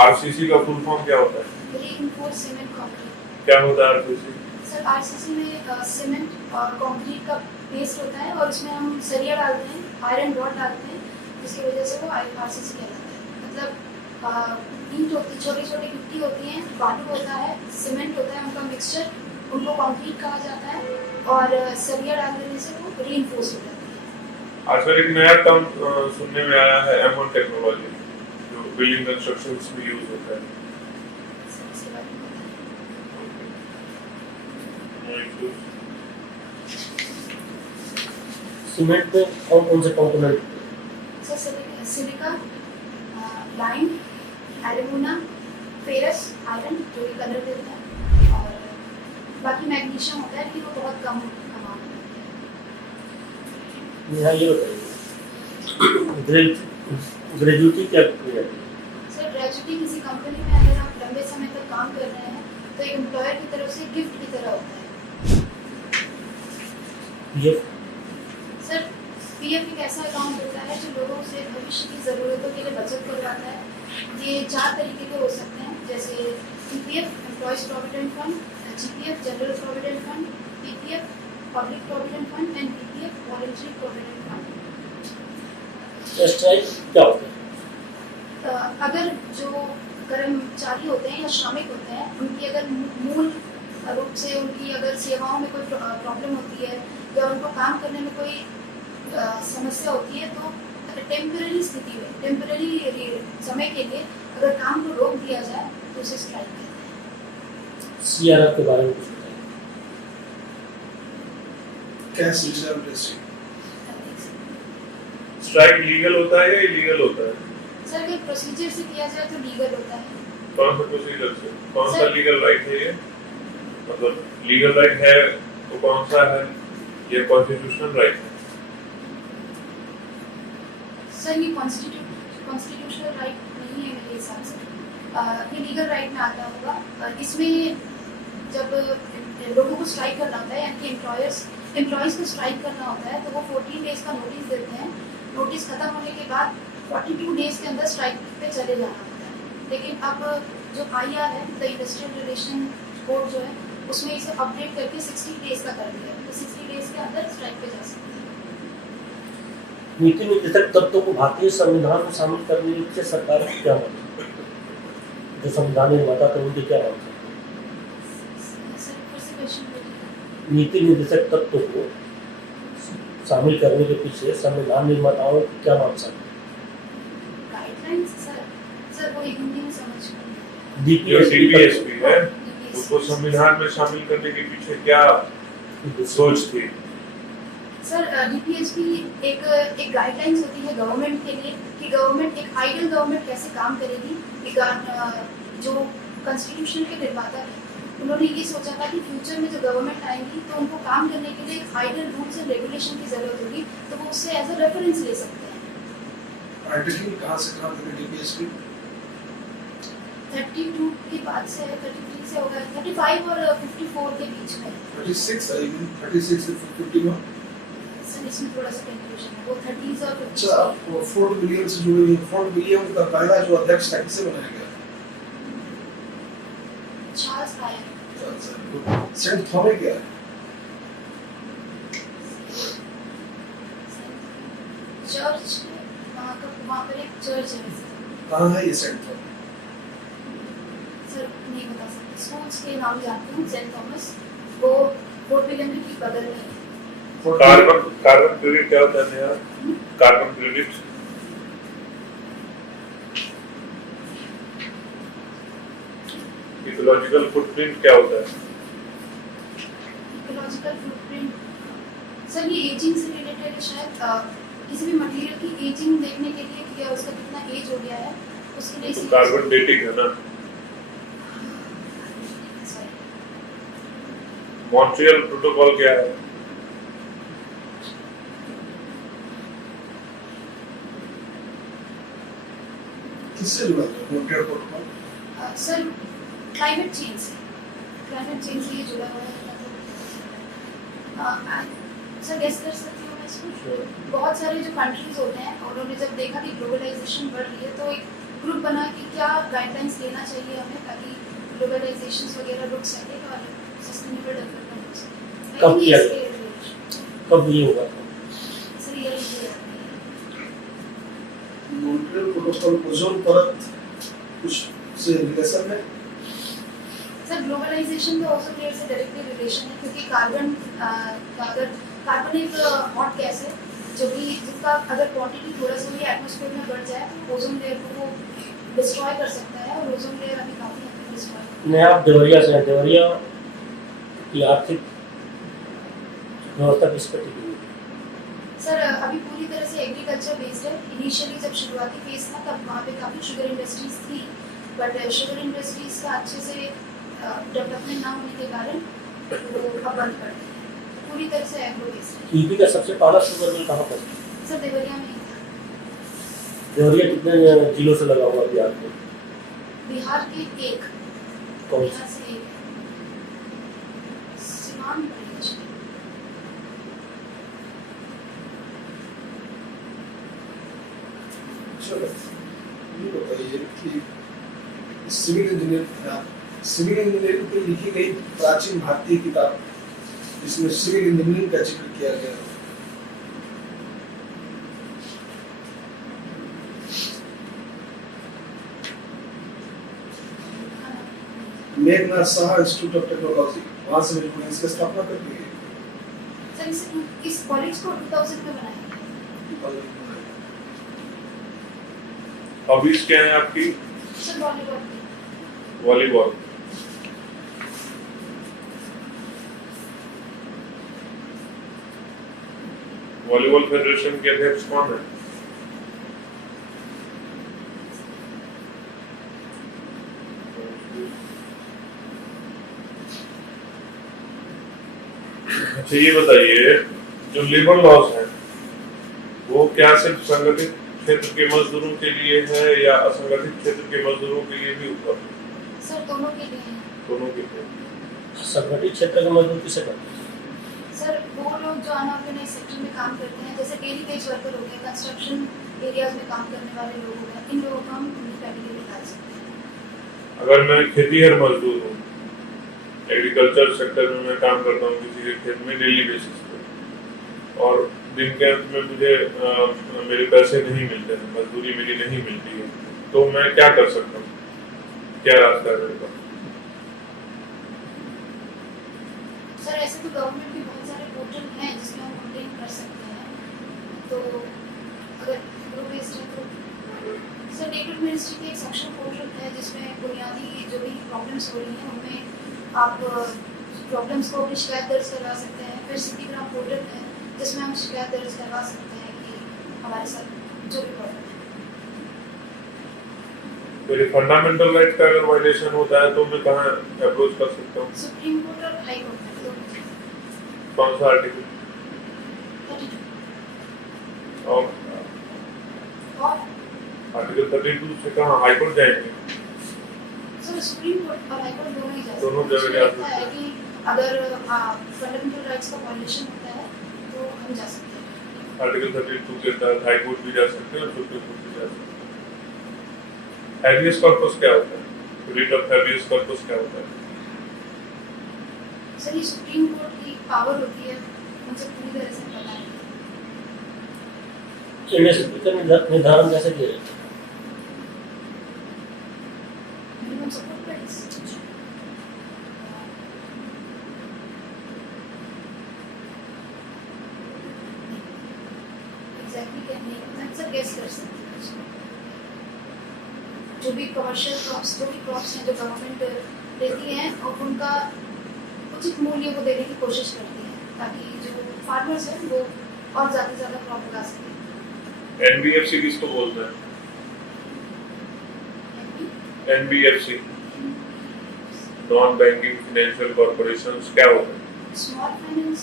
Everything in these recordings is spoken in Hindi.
आरसीसी का फुल फॉर्म क्या होता है? Reinforced cement concrete. क्या होता है आरसीसी? सर आरसीसी में सीमेंट और कंक्रीट का पेस्ट होता है और उसमें हम सरिया डालते हैं, आयरन रॉड डालते हैं, जिसकी वजह से वो आरसीसी कहलाता है। मतलब ईंट होती, छोटी छोटी गिट्टी होती हैं, बालू होता है, सीमेंट होता है, उनका मिक्सचर, उनको कंक्रीट कहा जाता है और सरिया डाल देने से वो रीइंफोर्स हो जाती है। आजकल एक नया टर्म सुनने में आया है, M1 टेक्नोलॉजी, जो बिल्डिंग कंस्ट्रक्शंस में यूज होता है। सर इसके बारे में बताइए। सीमेंट में कौन कौन से component? Sir silica, lime, alumina, ferrous, iron जो कि कलर देता है, और बाकी मैग्नीशियम होता है लेकिन वो बहुत कम अमाउंट में। यहाँ ये बताइए ग्रेजुएटी क्या है? सर ग्रेजुएटी किसी कंपनी में अगर आप लंबे समय तक काम कर रहे हैं तो एक एम्प्लॉयर की तरफ से गिफ्ट की तरह होता है। पीएफ? सर पीएफ एक ऐसा अकाउंट होता है जो लोगों से भविष्य की ज़रूरतों के लिए बचत करवाता है। ये 4 तरीके के हो सकते हैं, जैसे EPF employees provident fund, GPF general provident fund, PPF public provident fund and PPF voluntary provident fund. Strike क्या होता है? अगर जो कर्मचारी होते हैं या श्रमिक होते हैं, उनकी अगर मूल रूप से उनकी अगर सेवाओं में कोई प्रॉब्लम होती है या उनको काम करने में कोई समस्या होती है, तो टेम्पररी स्थिति में, टेम्पररी समय के लिए अगर काम को रोक दिया जाए तो उसे स्ट्राइक कहते हैं। सीआरएफ के बारे में कुछ बताइए। Cash reserve district. Strike legal होता है या इलीगल होता है? सर अगर प्रोसीजर से किया जाए तो लीगल होता है। कौन सा प्रोसीजर से? कौन सा सर- लीगल राइट है ये? मतलब लीगल राइट है तो कौन सा है? ये कॉन्स्टिट्यूशनल राइट है? सर ये कॉन्स्टिट्यूशनल राइट नहीं है मेरे हिसाब से, ये लीगल राइट में आता होगा। इसमें जब लोगों को स्ट्राइक करना होता है, यानी कि एम्प्लॉयज़ को स्ट्राइक करना होता है, तो वो 14 डेज़ का नोटिस देते हैं। नोटिस खत्म होने के बाद 42 डेज़ के अंदर स्ट्राइक पे चले जाना होता है। लेकिन अब जो IR है, द इंडस्ट्रियल रिलेशन कोड जो है, उसमें इसे अपडेट करके 60 डेज़ का कर दिया है, तो 60 डेज़ के अंदर स्ट्राइक पे जा सकते हैं। नीति निर्देशक तत्वों को भारतीय संविधान में शामिल करने के पीछे सरकार की क्या मांग है? जो संविधान निर्माता थे उनकी क्या मांग है? सर फिर से क्वेश्चन बोलिए। नीति निर्देशक तत्वों को शामिल करने के पीछे संविधान निर्माताओं की क्या मांग है? गाइडलाइंस सर वो हिंदी में समझ में। जो DPSP है DPSP उसको संविधान में शामिल करने के पीछे क्या सोच थी? सर DPSP एक गाइडलाइंस होती है गवर्नमेंट के लिए कि गवर्नमेंट एक आइडियल गवर्नमेंट कैसे काम करेगी। जो कॉन्स्टिट्यूशन के निर्माता हैं उन्होंने ये सोचा था कि फ्यूचर में जो गवर्नमेंट आएंगी तो उनको काम करने के लिए एक आइडियल रूल्स एंड रेगुलेशन की ज़रूरत होगी, तो वो उससे एज अ रेफरेंस ले सकते हैं। आर्टिकल कहाँ से कहाँ तक DPSP? 32 के बाद से है, 33 से होगा, 35 और 54 के बीच में। 36 आई मीन 36 से 51। सर इसमें थोड़ा सा कंफ्यूजन है, वो 30s और 50s। अच्छा, वो 4 बिलियन से जुड़ी हुई 4 बिलियन का पहला जो अध्यक्ष था किसे बनाया गया? Charles Eyre. सेंट थॉमस क्या है? चर्च वहाँ पर एक चर्च है। कहाँ है ये सेंट थॉमस? सर नहीं बता सकते, स्कूल्स के नाम जानती हूँ। सेंट थॉमस वो फोर्ट विलियम की बगल में है। कार्बन क्रेडिट क्या होता है यार? कार्बन क्रेडिट इकोलॉजिकल फुटप्रिंट क्या होता है? इकोलॉजिकल फुटप्रिंट सर ये एजिंग से रिलेटेड है शायद। किसी भी मटेरियल की एजिंग देखने के लिए कि उसका कितना एज हो गया है उसके लिए तो कार्बन डेटिंग है ना। मॉन्ट्रियल प्रोटोकॉल क्या है? किससे जुड़ा है Montreal protocol? Sir climate change से ये जुड़ा हुआ है। सर गेस कर सकती हूँ मैं इसको। बहुत सारे जो कंट्रीज होते हैं और उन्होंने जब देखा कि ग्लोबलाइजेशन बढ़ रही है तो एक ग्रुप बना के क्या गाइडलाइंस लेना चाहिए हमें ताकि ग्लोबलाइजेशन वगैरह रुक सके और सस्टेनेबल डेवलपमेंट हो सके। कब किया कब ये होगा? सर ये मॉन्ट्रियल प्रोटोकॉल ओजोन परत कुछ से रिलेशन है? सर ग्लोबलाइजेशन का ओजोन लेयर से डायरेक्टली रिलेशन है क्योंकि कार्बन एक हॉट गैस है जो कि जिसका अगर क्वांटिटी थोड़ा सा भी एटमॉस्फेयर में बढ़ जाए तो ओजोन लेयर को वो डिस्ट्रॉय कर सकता है और ओजोन लेयर अभी काफी हद तक डिस्ट्रॉय मैं आप देवरिया से हैं। देवरिया की आर्थिक व्यवस्था किस पर टिकी हुई है? सर अभी पूरी तरह से एग्रीकल्चर बेस्ड है। इनिशियली जब शुरुआती फेज था तब वहाँ पे काफ़ी शुगर इंडस्ट्रीज थी बट शुगर इंडस्ट्रीज का अच्छे से डेवलपमेंट ना होने के कारण वो अब बंद कर दी है। पूरी तरह से एग्रो बेस्ड है। यूपी का सबसे बड़ा शुगर मिल कहाँ पर है? सर देवरिया में ही था। देवरिया कितने जिलों से लगा हुआ बिहार में? बिहार के एक कौन बिहार से एक सिवान पड़ेगा शायद। चलो ये बताइए कि सिविल इंजीनियरिंग पे लिखी गई प्राचीन भारतीय किताब जिसमें सिविल इंजीनियरिंग का जिक्र किया गया है। Meghnath Saha institute of technology वहाँ से बिल्कुल इसकी स्थापना कर दी गई। सर इस कॉलेज को 2000 में बनाया गया। हॉबीज क्या है आपकी? सर वॉलीबॉल की। वॉलीबॉल। वॉलीबॉल फेडरेशन के अध्यक्ष कौन है? अच्छा ये बताइए जो लेबर लॉज है वो क्या सिर्फ संगठित क्षेत्र के मजदूरों के लिए है या असंगठित क्षेत्र के मजदूरों के लिए भी उपलब्ध है? सर दोनों के लिए है। दोनों के लिए। संगठित क्षेत्र के मजदूर किसे करते हैं? सर वो लोग जो अनऑर्गेनाइज सेक्टर में काम करते हैं जैसे डेली वेज वर्कर हो गए, कंस्ट्रक्शन एरियाज में काम करने वाले लोग हो गए, इन लोगों को हम उनकी कैटेगरी में डाल सकते हैं। अगर मैं खेतीहर मजदूर हूँ, एग्रीकल्चर सेक्टर में मैं काम करता हूँ किसी के खेत में डेली बेसिस पे और दिन के अंत में मुझे मेरे पैसे नहीं मिलते हैं, मजदूरी मेरी नहीं मिलती है, तो मैं क्या कर सकता हूँ? क्या रास्ता है मेरे पास? सर ऐसे तो गवर्नमेंट के बहुत सारे पोर्टल हैं जिसमें हम कंप्लेन कर सकते हैं। तो अगर ग्रुप बेस्ड है तो सर लेबर मिनिस्ट्री के एक सक्षम पोर्टल है जिसमें बुनियादी जो भी प्रॉब्लम्स हो रही हैं उनमें आप प्रॉब्लम्स को अपनी शिकायत दर्ज करवा सकते हैं। फिर सिटी ग्राम पोर्टल है जिसमें हम शिकायत दर्ज करवा सकते हैं कि हमारे साथ जो भी प्रॉब्लम है। मेरे फंडामेंटल राइट का अगर वायलेशन होता है तो मैं कहाँ अप्रोच कर सकता हूँ? सुप्रीम कोर्ट और हाई कोर्ट में कौन सा आर्टिकल? 32 और और आर्टिकल 32 से कहाँ हाई कोर्ट जाएंगे? सर सुप्रीम कोर्ट और हाई कोर्ट दोनों ही जा सकते हैं। दोनों जगह जा सकते है कि अगर फंडामेंटल राइट्स का वायलेशन होता है तो हम जा सकते हैं। आर्टिकल 32 के तहत हाई कोर्ट भी जा सकते हैं और सुप्रीम कोर्ट भी जा सकते हैं। हैबियस कॉर्पस क्या होता है? रिट ऑफ हैबियस कॉर्पस क्या होता है? सर ये सुप्रीम कोर्ट की पावर होती है, मुझे पूरी तरह से पता नहीं। एमएसपी का निर्धारण कैसे किया जाता है? मिनिमम सपोर्ट प्राइस एग्जैक्टली क्या नहीं है, सर गेस कर सकते हैं। जो भी कमर्शियल क्रॉप्स जो भी क्रॉप्स हैं जो गवर्नमेंट देती है और उनका उचित मूल्य को देने की कोशिश करती है ताकि जो फार्मर्स हैं वो और ज़्यादा से ज़्यादा क्रॉप लगा सकें। एनबीएफसी किसको बोलते हैं? NBFC non banking financial corporations क्या होते हैं? Small finance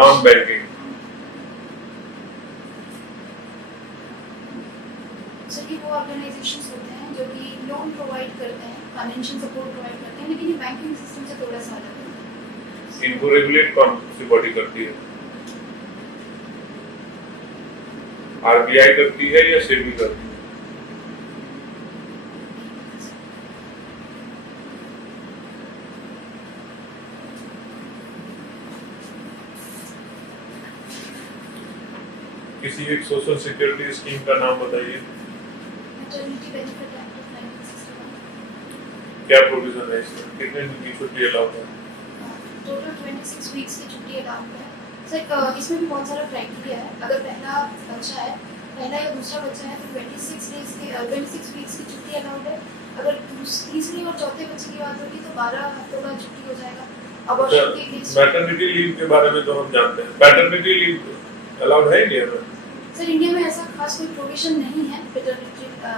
non banking. Sir ये वो ऑर्गेनाइजेशंस होते हैं जो कि लोन प्रोवाइड करते हैं, फाइनेंशियल सपोर्ट प्रोवाइड करते हैं, लेकिन ये बैंकिंग सिस्टम से थोड़ा सा अलग है। इनको रेगुलेट कौन सी बॉडी करती है? आरबीआई करती है या सेबी करती है? किसी एक सोशल सिक्योरिटी स्कीम का नाम बताइए। Maternity benefit act of 1961। क्या प्रोविजन है इसमें, कितने दिन की छुट्टी अलाउड है? टोटल 26 वीक्स की छुट्टी अलाउड है। सर इसमें भी बहुत सारा क्राइटेरिया है। अगर पहला बच्चा है, पहला या दूसरा बच्चा है तो 26 वीक्स की छुट्टी अलाउड है। अगर तीसरे और चौथे बच्चे की बात होगी तो 12 हफ्तों का छुट्टी हो जाएगा। अबॉर्शन के केस मैटरनिटी लीव के बारे में तो हम जानते हैं, पैटर्निटी लीव अलाउड है इंडिया में? सर इंडिया में ऐसा खास कोई प्रोविजन नहीं है पैटर्निटी लीव का,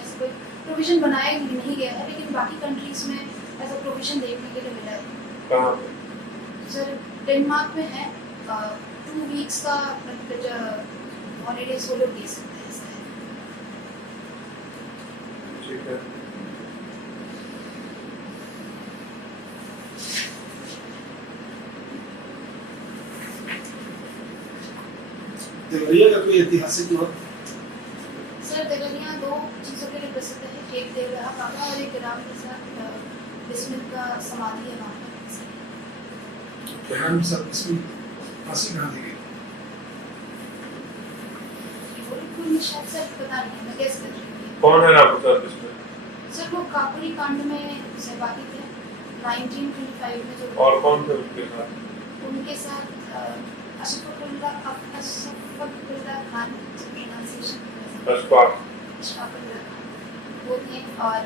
ऐसा कोई प्रोविजन बनाया नहीं गया है, लेकिन बाकी कंट्रीज में ऐसा प्रोविजन देखने के लिए मिला है। कहाँ पे? सर डेनमार्क में है 2 वीक्स का हॉलीडेज वो लोग ले सकते हैं। ऐसा है। ठीक है। देवरिया का कोई ऐतिहासिक महत्व? सर देवरिया 2 चीज़ों के लिए प्रसिद्ध है, एक देवरिया काका और एक राम प्रसाद बिस्मिल का समाधि है वहाँ पर। राम प्रसाद बिस्मिल फांसी कहाँ दी गई? कोई शायद सर पता नहीं है, मैं गेस कर रही हूँ। कौन है राम प्रसाद बिस्मिल? सर वो काकोरी कांड में सहभागी थे 1925 में जो। और कौन थे उनके साथ? उनके साथ अशफाकुल्ला खान प्रोनाउंसिएशन वो थे। और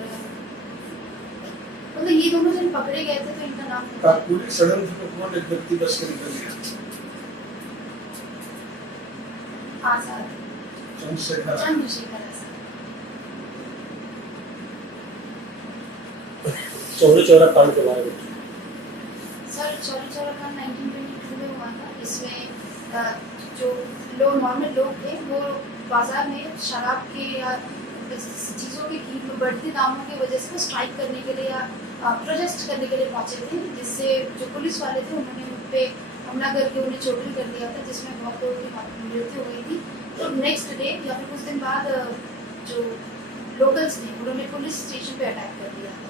मतलब ये दोनों जन पकड़े गए थे तो इनका नाम काकोरी षड्यंत्र में कौन एक व्यक्ति बच कर निकल गया? आजाद चंद्रशेखर। चंद्रशेखर आजाद। चौरी चौरा कांड के बारे में सर चौरी चौरा कांड 1922 में हुआ था। इसमें जो लोग नॉर्मल लोग थे वो बाजार में शराब के या चीज़ों की कीमत बढ़ती दामों की वजह से स्ट्राइक करने के लिए या प्रोटेस्ट करने के लिए पहुंचे थे, जिससे जो पुलिस वाले थे उन्होंने उन पर हमला करके उन्हें चोटिल कर दिया था, जिसमें बहुत लोगों की मृत्यु हुई थी। तो नेक्स्ट डे या फिर कुछ दिन बाद जो लोकल्स थे उन्होंने पुलिस स्टेशन पे अटैक कर दिया था,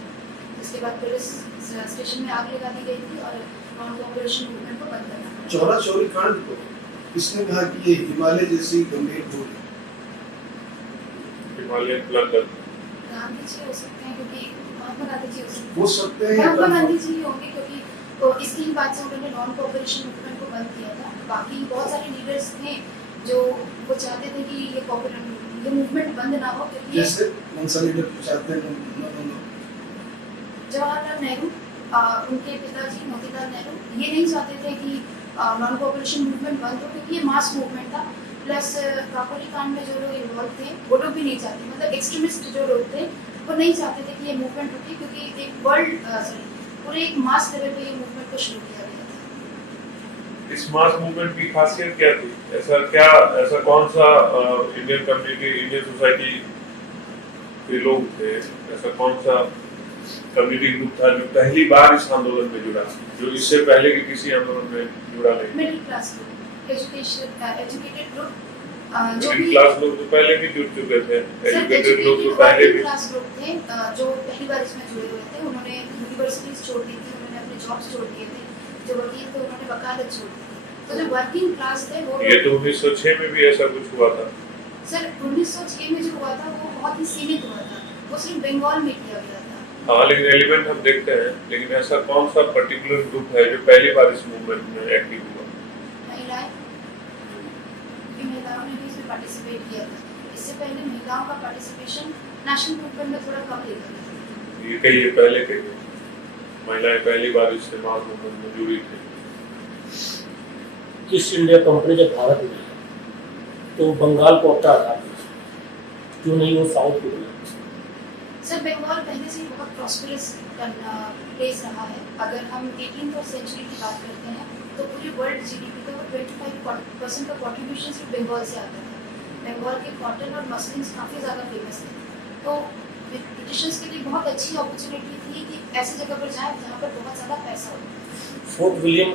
जिसके बाद पुलिस स्टेशन में आग लगा दी गई थी और नॉन कोऑपरेशन मूवमेंट को बंद करना पड़ा। चौरा चौरी कांड को किसने कहा कि ये हिमालय जैसी गंभीर भूल है? Himalayan plunder. गांधी जी हो सकते हैं, क्योंकि महात्मा गांधी जी हो सकते हैं महात्मा गांधी जी ही होंगे, क्योंकि तो इसकी ही बात से उन्होंने नॉन कोऑपरेशन मूवमेंट को बंद किया था। बाकी बहुत सारे लीडर्स थे जो वो चाहते थे कि ये मूवमेंट बंद ना हो, क्योंकि जैसे कौन सा लीडर चाहते हैं? जवाहरलाल नेहरू, उनके पिताजी मोतीलाल नेहरू ये नहीं चाहते थे कि नॉन कोऑपरेशन मूवमेंट बंद हो, क्योंकि ये मास मूवमेंट था। प्लस काकोरी कांड में जो लोग इन्वॉल्व थे वो लोग भी नहीं चाहते, मतलब एक्सट्रीमिस्ट जो लोग थे वो नहीं चाहते थे कि ये मूवमेंट उठे, क्योंकि एक पूरे एक मास लेवल पे ये मूवमेंट को शुरू किया गया था। इस मास मूवमेंट की खासियत क्या थी? ऐसा कौन सा इंडियन कम्युनिटी, इंडियन सोसाइटी के लोग थे, ऐसा कौन सा कम्युनिटी ग्रुप था जो पहली बार इस आंदोलन में जुड़ा, जो इससे पहले के किसी आंदोलन में जुड़ा नहीं? मिडिल क्लास लोग, एजुकेटेड लोग, जो मिडिल भी क्लास लोग तो पहले भी जुड़ चुके थे, एजुकेटेड लोग तो पहले भी। क्लास लोग थे जो पहली बार इसमें जुड़े हुए थे। उन्होंने यूनिवर्सिटीज छोड़ दी थी, उन्होंने अपने जॉब्स छोड़ दिए थे, जो वकील थे उन्होंने वकालत छोड़ दी थी। तो जो वर्किंग क्लास थे वो ये तो 1906 में भी ऐसा कुछ हुआ था। सर 1906 में जो हुआ था वो बहुत ही सीमित हुआ था, वो सिर्फ बंगाल में किया गया था। हाँ, लेकिन एलिमेंट हम देखते हैं, लेकिन ऐसा कौन सा पर्टिकुलर ग्रुप है जो पहली बार इस मूवमेंट में एक्टिव हुआ? महिलाएं, महिलाओं ने भी इसमें पार्टिसिपेट किया था। इससे पहले महिलाओं का पार्टिसिपेशन नेशनल मूवमेंट में थोड़ा कम देखा गया। ये कहिए पहले के महिलाएं पहली बार इस मास मूवमेंट में जुड़ी थी। ईस्ट इंडिया कंपनी जब भारत में आई तो बंगाल को अपना आजाद दिया, क्यों नहीं वो साउथ को दिया? सर बंगाल पहले से ही बहुत प्रॉस्परस प्लेस रहा है। अगर हम 18th सेंचुरी की बात करते हैं तो पूरे वर्ल्ड जीडीपी का 25% का कॉन्ट्रीब्यूशन सिर्फ बंगाल से आता था। बंगाल के कॉटन और मसलिन्स काफ़ी ज़्यादा फेमस थे, तो ब्रिटिशर्स के लिए बहुत अच्छी अपॉर्चुनिटी थी कि ऐसी जगह पर जाएं जहाँ पर बहुत ज़्यादा पैसा हो। फोर्ट विलियम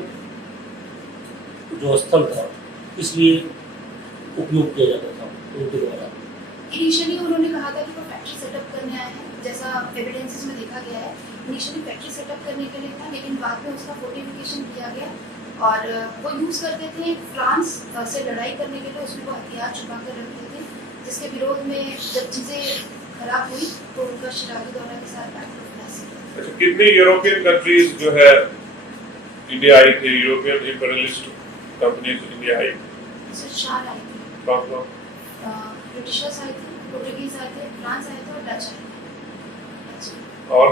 जो स्थल था इसलिए उपयोग किया जाता था उनके द्वारा। इनिशियली उन्होंने कहा था कि वो फैक्ट्री सेटअप करने आए हैं, जैसा एविडेंसेस में देखा गया है। इनिशियली फैक्ट्री सेटअप करने के लिए था, लेकिन बाद में उसका फोर्टिफिकेशन किया गया और वो यूज़ करते थे फ्रांस से लड़ाई करने के लिए, उसमें वो हथियार छुपा कर रखते थे, जिसके विरोध में जब चीज़ें खराब हुई तो उनका शिराजी दौरा के साथ बैक टू फ्रांस। अच्छा, कितनी यूरोपियन कंट्रीज जो है इंडिया आई थी, European imperialist companies India I? Sir 4 आए थे, कौन-कौन? ब्रिटिशर्स आए थे, पोर्टुगीज आए थे, फ्रांस आए थे और डच आए थे। और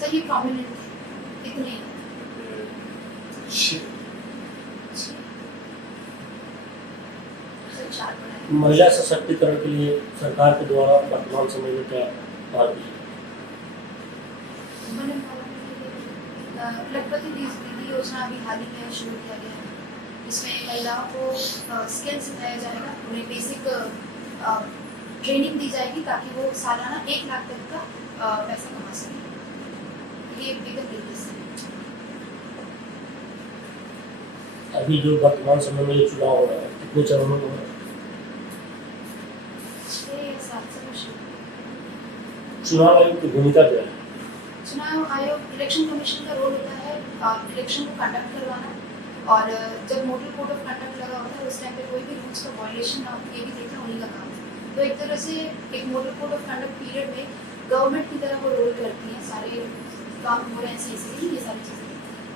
सर ये प्रोमिनेंट थे, इतने ही। छह। सर 4 बनाए। महिला सशक्तिकरण के लिए सरकार के द्वारा वर्तमान समय में क्या पहल की? वुमेन एम्पावरमेंट के लिए लखपति दीदी योजना अभी हाल ही में शुरू किया गया है, इसमें महिलाओं को स्किल सिखाया जाएगा, उन्हें बेसिक ट्रेनिंग दी जाएगी ताकि वो सालाना 1 लाख तक का पैसा कमा सकें। ये बिगर बिजनेस है। अभी जो वर्तमान समय में ये चुनाव हो रहा है, कितने चरणों में हो रहा है? 6 या 7 से कुछ। चुनाव आयोग की भूमिका क्या है? चुनाव आयोग इलेक्शन कमीशन का रोल होता है इलेक्शन को कंडक्ट करवाना, और जब मॉडल कोड ऑफ कंडक्ट लगा होता है उस टाइम पे कोई भी रूल्स का वायलेशन ना हो, ये भी देखना उन्हीं का काम है। तो एक तरह से एक model code of conduct period में गवर्नमेंट की तरह वो रोल करती हैं, सारे काम हो रहे हैं सही से, ये सारी चीज़ें।